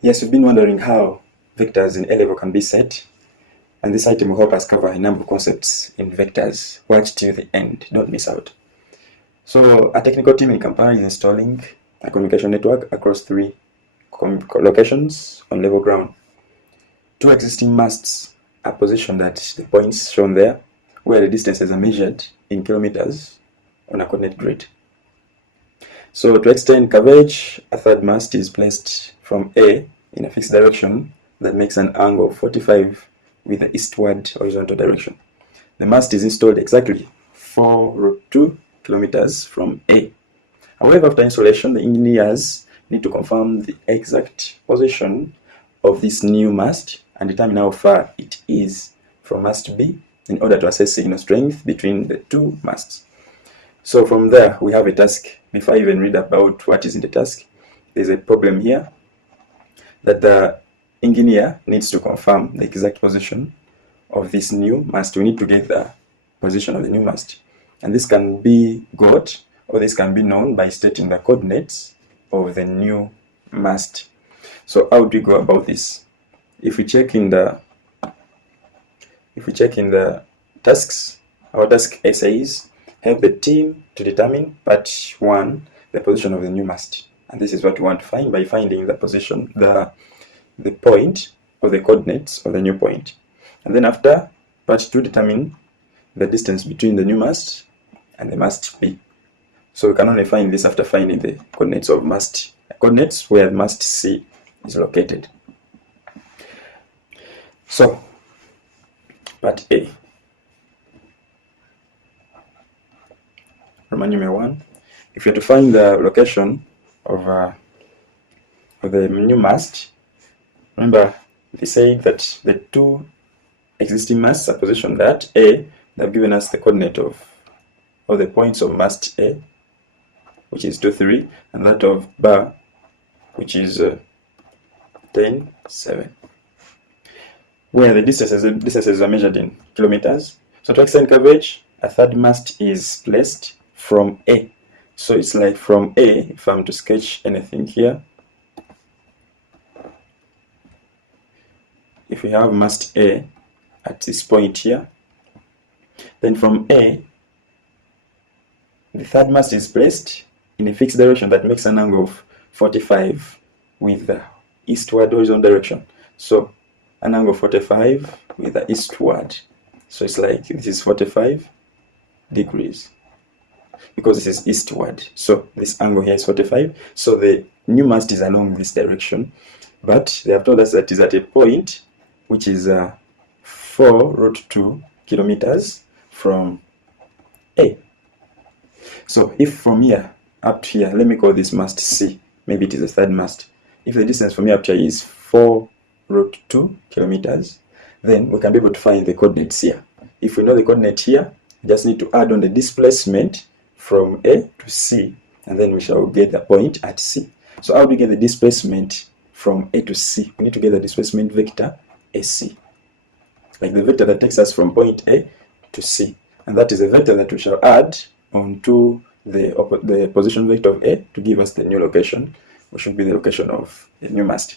Yes, we've been wondering how vectors in A-level can be set, and this item will help us cover a number of concepts in vectors. Watch till the end, don't miss out. So a technical team in Kampala is installing a communication network across 3 locations on level ground. 2 existing masts are positioned at the points shown there, where the distances are measured in kilometers on a coordinate grid. So to extend coverage, a 3rd mast is placed from A in a fixed direction that makes an angle of 45 with the eastward horizontal direction. The mast is installed exactly 4√2 kilometers from A. However, after installation, the engineers need to confirm the exact position of this new mast and determine how far it is from mast B in order to assess signal strength between the 2 masts. So from there, we have a task. Before I even read about what is in the task, there's a problem here that the engineer needs to confirm the exact position of this new mast. We need to get the position of the new mast. And this can be got, or this can be known by stating the coordinates of the new mast. So how do we go about this? If we check in the tasks, our task says help the team to determine part 1, the position of the new mast. And this is what we want to find by finding the position, the point or the coordinates of the new point. And then after, part 2, determine the distance between the new mast and the mast B. So we can only find this after finding the coordinates of mast, coordinates where mast C is located. So, part A. Roman numeral 1. If you're to find the location of the new mast, remember they say that the 2 existing masts are positioned at A. They've given us the coordinate of the points of mast A, which is 2, 3, and that of B, which is 10, 7. Where the distances are measured in kilometers. So to extend coverage, a 3rd mast is placed from A. So it's like from A, if I'm to sketch anything here, if we have mast A at this point here, then from A, the 3rd mast is placed in a fixed direction that makes an angle of 45 with the eastward horizontal direction. So an angle of 45 with the eastward. So it's like this is 45 degrees because this is eastward. So this angle here is 45. So the new mast is along this direction, but they have told us that it is at a point which is 4√2 kilometers from A. So if from here up to here, let me call this mast C, maybe it is the 3rd mast. If the distance from here up to here is 4√2 kilometers, then we can be able to find the coordinates here. If we know the coordinate here, we just need to add on the displacement from A to C, and then we shall get the point at C. So how do we get the displacement from A to C? We need to get the displacement vector AC, like the vector that takes us from point A to C, and that is a vector that we shall add onto the position vector of A to give us the new location, which should be the location of the new mast.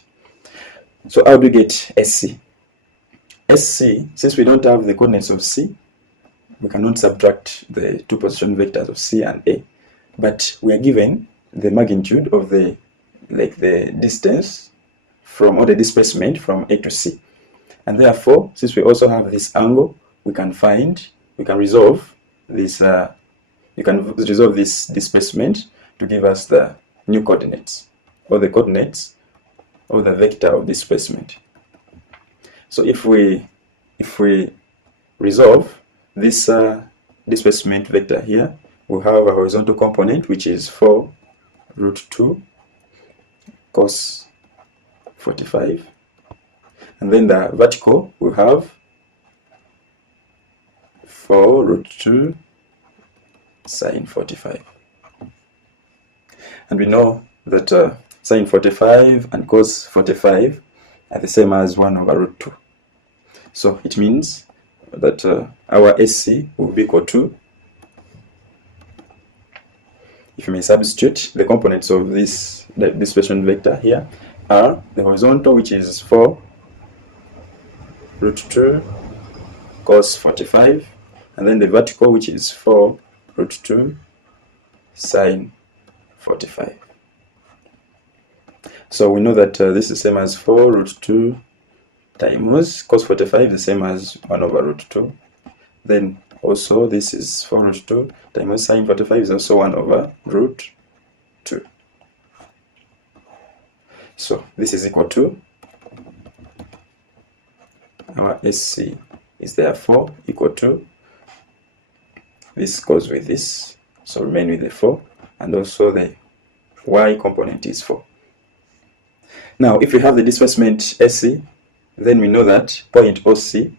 So how do we get SC? SC, since we don't have the coordinates of C, we cannot subtract the 2 position vectors of C and A, but we are given the magnitude of the distance from, or the displacement from A to C. And therefore, since we also have this angle, we can resolve this displacement to give us the new coordinates, or the coordinates of the vector of displacement. So if we resolve this displacement vector here, we have a horizontal component which is 4√2 cos 45, and then the vertical we have 4√2 sin 45. And we know that sin 45 and cos 45 are the same as 1/√2. So it means that our SC will be equal to, if you may substitute the components of this displacement vector here, are the horizontal, which is 4 root 2 cos 45, and then the vertical, which is 4 root 2 sine 45. So we know that this is the same as 4 root 2 times cos 45, the same as 1 over root 2. Then also this is 4 root 2 times sine 45 is also 1 over root 2. So this is equal to, our SC is therefore equal to, this goes with this, so remain with the 4, and also the y component is 4. Now if we have the displacement SC, then we know that point OC,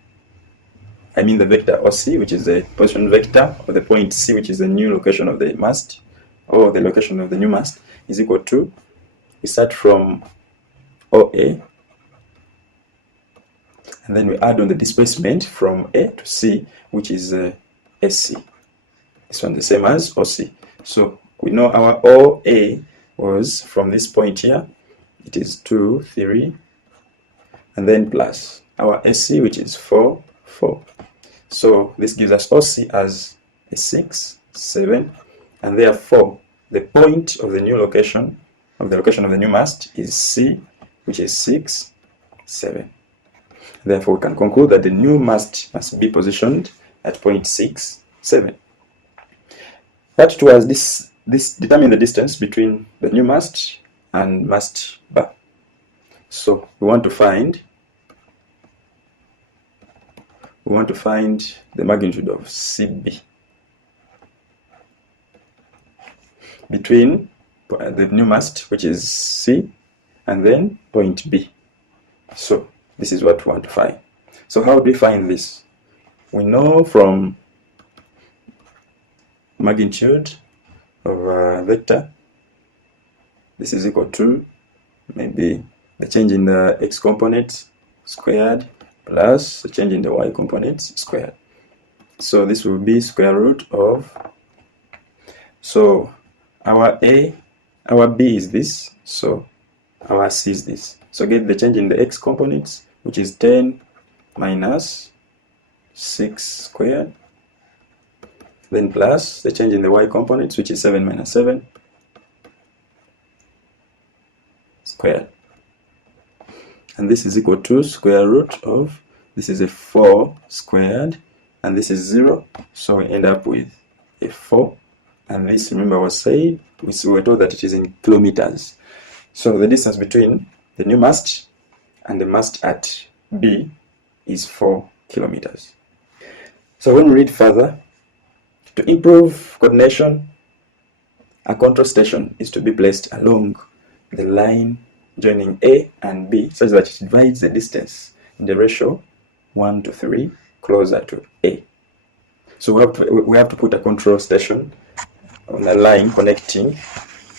I mean the vector OC, which is the position vector of the point C, which is the new location of the mast, or the location of the new mast, is equal to, we start from OA, and then we add on the displacement from A to C, which is SC. This one the same as OC. So we know our OA was from this point here, it is 2, 3, and then plus our SC, which is 4, 4. So this gives us OC as a 6, 7, and therefore the point of the new location, of the location of the new mast, is C, which is 6, 7. Therefore we can conclude that the new mast must be positioned at point 6, 7. Part 2 was this determine the distance between the new mast and mast bar. So we want to find the magnitude of CB between the new mast, which is C, and then point B. So this is what we want to find. So how do we find this? We know from magnitude of a vector, this is equal to maybe the change in the x component squared plus the change in the y component squared. So this will be square root of, so our A, our B is this, so our C is this. So get the change in the x components, which is 10 minus 6 squared, then plus the change in the y components, which is 7 minus 7 squared. And this is equal to square root of, this is a 4 squared, and this is 0, so we end up with a 4. And this, remember, was said, we were told that it is in kilometers. So the distance between the new mast and the mast at B is 4 kilometers. So when we read further, to improve coordination, a control station is to be placed along the line joining A and B such that it divides the distance in the ratio 1 to 3 closer to A. So we have to put a control station on a line connecting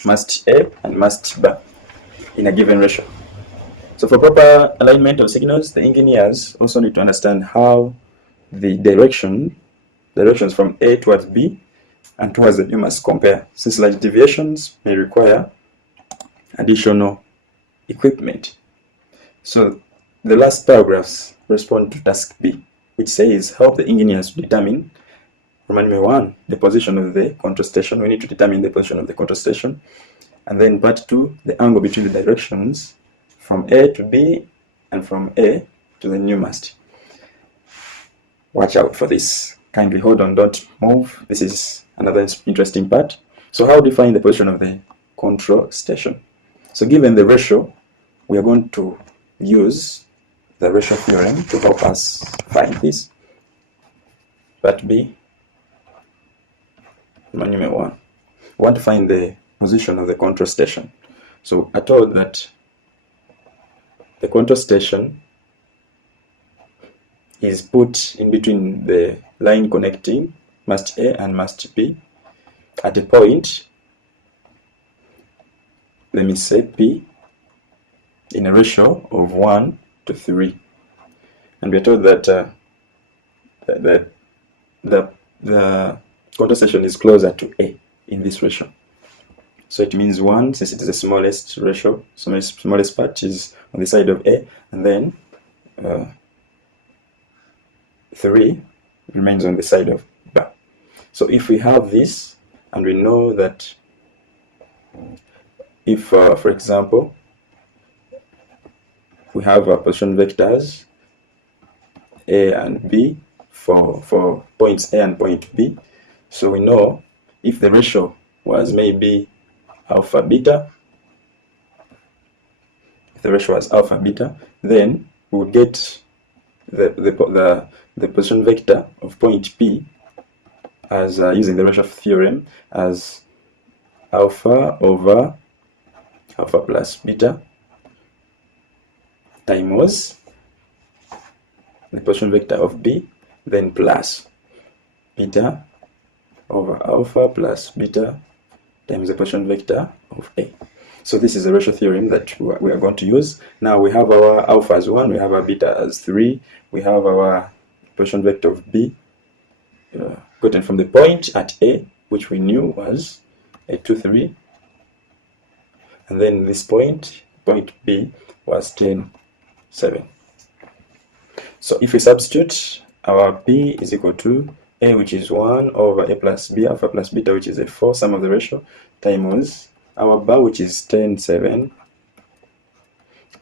mast A and mast B in a given ratio. So for proper alignment of signals, the engineers also need to understand how the directions from A towards B and towards the new mast compare, since large deviations may require additional equipment. So the last paragraphs respond to task B, which says help the engineers to determine, remind me, 1, the position of the control station. We need to determine the position of the control station. And then part 2, the angle between the directions from A to B and from A to the new mast. Watch out for this. Kindly hold on, don't move. This is another interesting part. So how do you find the position of the control station? So given the ratio, we are going to use the ratio theorem to help us find this. Part B, manual 1. We want to find the position of the control station. So I told that the control station is put in between the line connecting mast A and mast B at a point, let me say P, in a ratio of 1 to 3. And we are told that the control station is closer to A in this ratio. So it means 1, since it is the smallest ratio, smallest part is on the side of A, and then 3 remains on the side of B. So if we have this, and we know that if, for example, we have position vectors A and B for points A and point B, so we know if the ratio was maybe alpha beta, then we would get the position vector of point P as using the ratio theorem as alpha over alpha plus beta times the position vector of B, then plus beta over alpha plus beta times the position vector of A. So this is the ratio theorem that we are going to use. Now we have our alpha as 1, we have our beta as 3, we have our position vector of B gotten from the point at A, which we knew was a 2, 3, and then this point B was 10, 7. So if we substitute, our P is equal to A, which is 1 over A plus B, alpha plus beta, which is a 4, sum of the ratio, times our bar, which is 10, 7,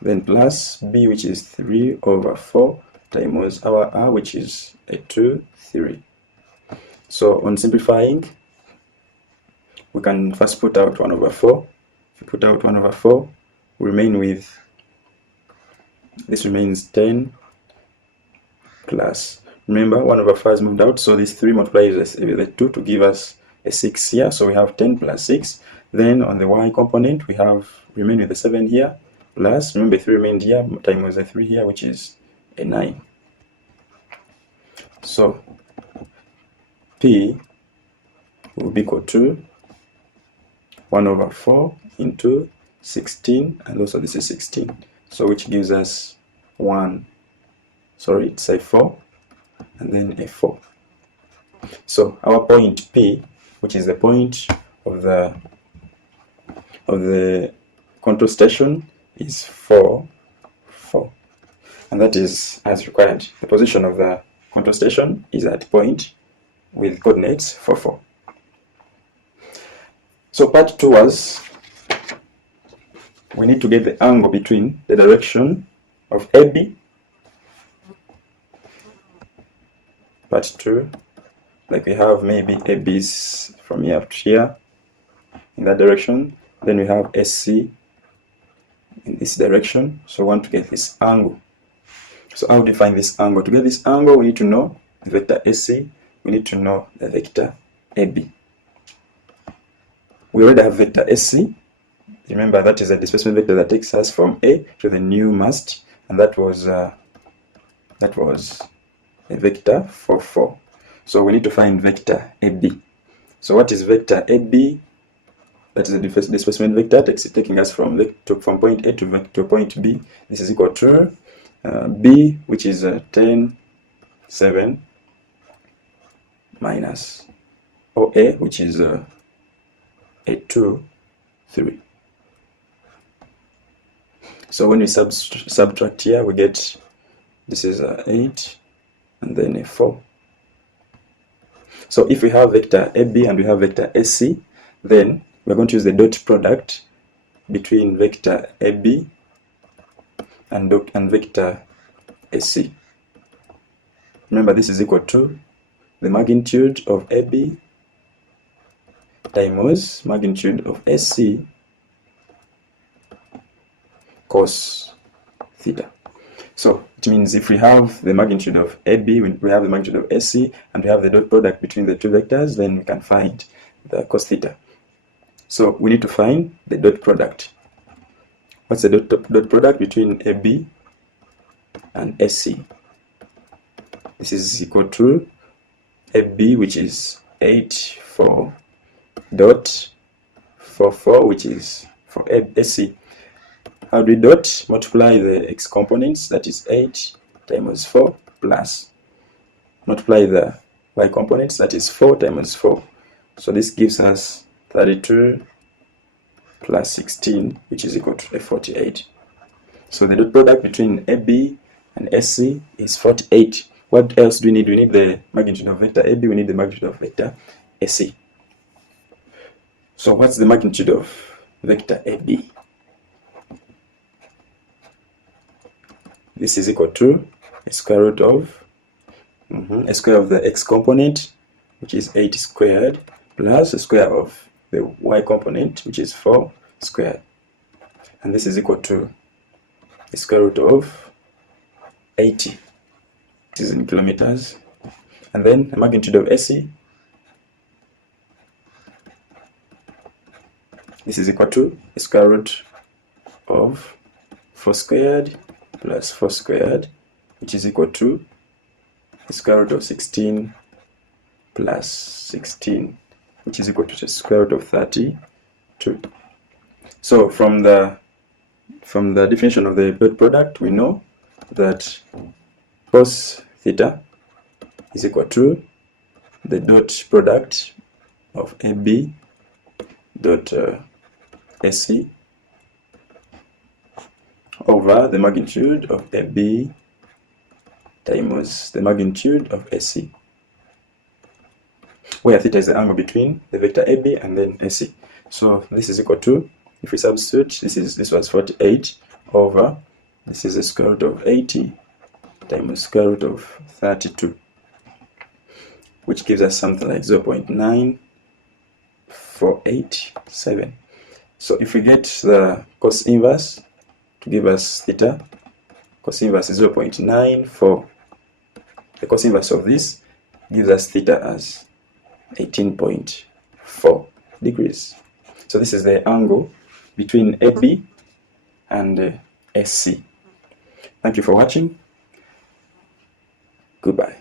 then plus B, which is 3 over 4, times our R, which is a 2, 3. So on simplifying, we can first put out 1 over 4. If we put out 1 over 4, we remain with, this remains 10 plus, remember 1 over 4 is moved out, so this 3 multiplies with the 2 to give us a 6 here, so we have 10 plus 6. Then on the y component, we have remain with the 7 here, plus, remember 3 remained here, times the 3 here, which is a 9. So P will be equal to 1 over 4 into 16, and also this is 16, so which gives us it's a 4, and then a 4. So our point P, which is the point of the control station, is 4, 4, and that is as required. The position of the control station is at point with coordinates 4, 4. So part 2 was, we need to get the angle between the direction of AB. Part 2, like we have maybe AB's from here up to here in that direction, then we have SC in this direction, so we want to get this angle. So how do we find this angle? To get this angle, we need to know the vector SC, we need to know the vector AB. We already have vector SC. Remember, that is a displacement vector that takes us from A to the new mast, and that was a vector 4, 4. So we need to find vector AB. So what is vector AB? That is a displacement vector taking us from point A to point B. This is equal to B, which is 10, 7, minus OA, which is a 2, 3. So when we subtract here, we get, this is 8, and then a 4. So if we have vector AB and we have vector SC, then we're going to use the dot product between vector AB and vector SC. Remember, this is equal to the magnitude of AB times magnitude of SC cos theta. So it means if we have the magnitude of AB, we have the magnitude of SC, and we have the dot product between the two vectors, then we can find the cos theta. So we need to find the dot product. What's the dot product between AB and SC? This is equal to AB, which is 8, 4, dot 4, 4, which is for SC. How do we dot? Multiply the x components, that is 8 times 4, plus multiply the y components, that is 4 times 4. So this gives us 32 plus 16, which is equal to 48. So the dot product between AB and SC is 48. What else do we need? We need the magnitude of vector AB, we need the magnitude of vector SC. So what's the magnitude of vector AB? This is equal to a square root of a square of the x component, which is 8 squared, plus a square of the y component, which is 4 squared. And this is equal to the square root of 80. This is in kilometers. And then the magnitude of SC, this is equal to the square root of 4 squared plus 4 squared, which is equal to the square root of 16 plus 16, which is equal to the square root of 32. So from the definition of the dot product, we know that cos theta is equal to the dot product of AB dot SC over the magnitude of AB times the magnitude of SC, where theta is the angle between the vector AB and then SC. So this is equal to, if we substitute, this was 48 over, this is the square root of 80 times square root of 32, which gives us something like 0.9487. So if we get the cos inverse to give us theta, cos inverse is 0.94. The cos inverse of this gives us theta as 18.4 degrees. So this is the angle between AB and SC. Thank you for watching. Goodbye.